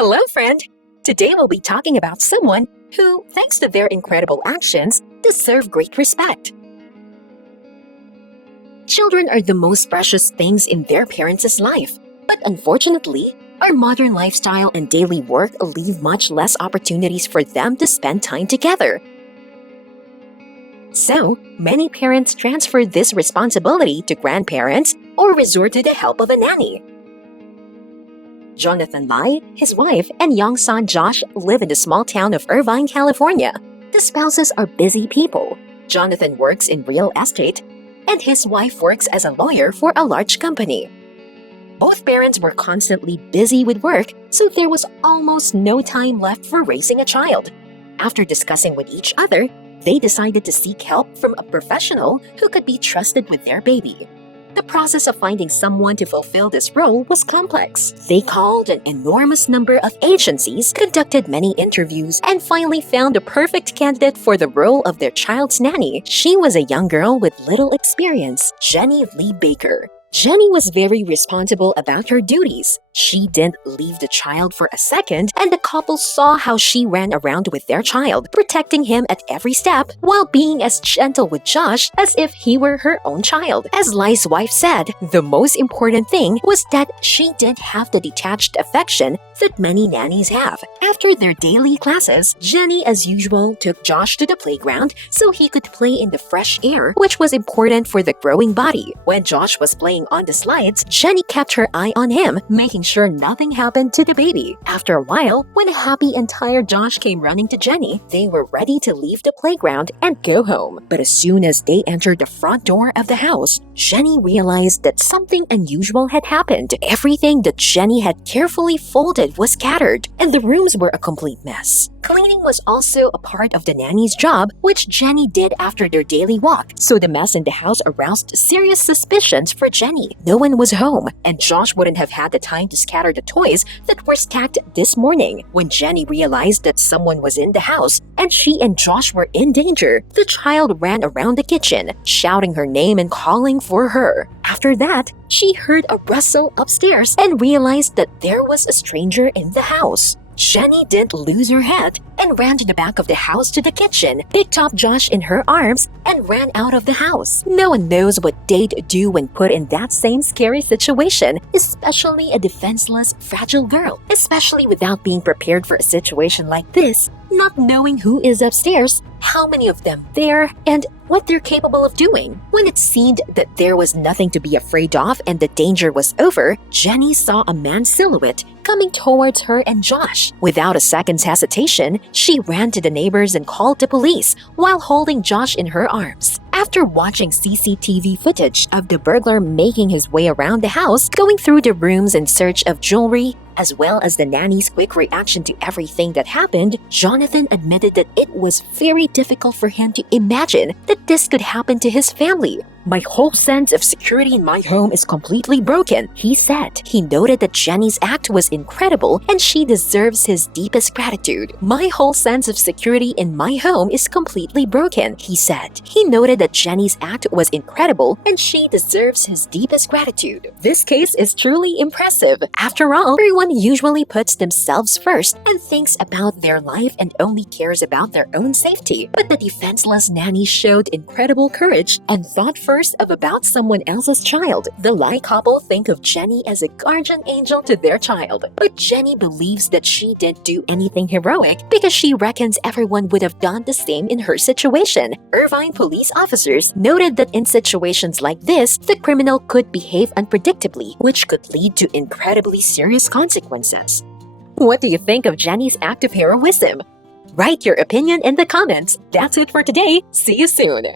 Hello, friend! Today we'll be talking about someone who, thanks to their incredible actions, deserve great respect. Children are the most precious things in their parents' life, but unfortunately, our modern lifestyle and daily work leave much less opportunities for them to spend time together. So, many parents transfer this responsibility to grandparents or resort to the help of a nanny. Jonathan Lai, his wife, and young son Josh live in the small town of Irvine, California. The spouses are busy people. Jonathan works in real estate, and his wife works as a lawyer for a large company. Both parents were constantly busy with work, so there was almost no time left for raising a child. After discussing with each other, they decided to seek help from a professional who could be trusted with their baby. The process of finding someone to fulfill this role was complex. They called an enormous number of agencies, conducted many interviews, and finally found the perfect candidate for the role of their child's nanny. She was a young girl with little experience, Jenny Lee Baker. Jenny was very responsible about her duties. She didn't leave the child for a second, and the couple saw how she ran around with their child, protecting him at every step, while being as gentle with Josh as if he were her own child. As Lai's wife said, the most important thing was that she didn't have the detached affection that many nannies have. After their daily classes, Jenny, as usual, took Josh to the playground so he could play in the fresh air, which was important for the growing body. When Josh was playing on the slides, Jenny kept her eye on him, making sure nothing happened to the baby. After a while, when a happy and tired Josh came running to Jenny, they were ready to leave the playground and go home. But as soon as they entered the front door of the house, Jenny realized that something unusual had happened. Everything that Jenny had carefully folded was scattered, and the rooms were a complete mess. Cleaning was also a part of the nanny's job, which Jenny did after their daily walk, so the mess in the house aroused serious suspicions for Jenny. No one was home, and Josh wouldn't have had the time to scatter the toys that were stacked this morning. When Jenny realized that someone was in the house and she and Josh were in danger, the child ran around the kitchen, shouting her name and calling for her. After that, she heard a rustle upstairs and realized that there was a stranger in the house. Jenny didn't lose her head and ran to the back of the house to the kitchen, picked up Josh in her arms, and ran out of the house. No one knows what they'd do when put in that same scary situation, especially a defenseless, fragile girl. Especially without being prepared for a situation like this, not knowing who is upstairs, how many of them there, and what they're capable of doing. When it seemed that there was nothing to be afraid of and the danger was over, Jenny saw a man's silhouette coming towards her and Josh. Without a second's hesitation, she ran to the neighbors and called the police while holding Josh in her arms. After watching CCTV footage of the burglar making his way around the house, going through the rooms in search of jewelry, as well as the nanny's quick reaction to everything that happened, Jonathan admitted that it was very difficult for him to imagine that this could happen to his family. "My whole sense of security in my home is completely broken," he said. He noted that Jenny's act was incredible and she deserves his deepest gratitude. "My whole sense of security in my home is completely broken," he said. He noted that Jenny's act was incredible and she deserves his deepest gratitude. This case is truly impressive. After all, everyone usually puts themselves first and thinks about their life and only cares about their own safety. But the defenseless nanny showed incredible courage and thought first about someone else's child. The Lai couple think of Jenny as a guardian angel to their child, but Jenny believes that she didn't do anything heroic because she reckons everyone would have done the same in her situation. Irvine police officers noted that in situations like this, the criminal could behave unpredictably, which could lead to incredibly serious consequences. What do you think of Jenny's act of heroism? Write your opinion in the comments. That's it for today. See you soon.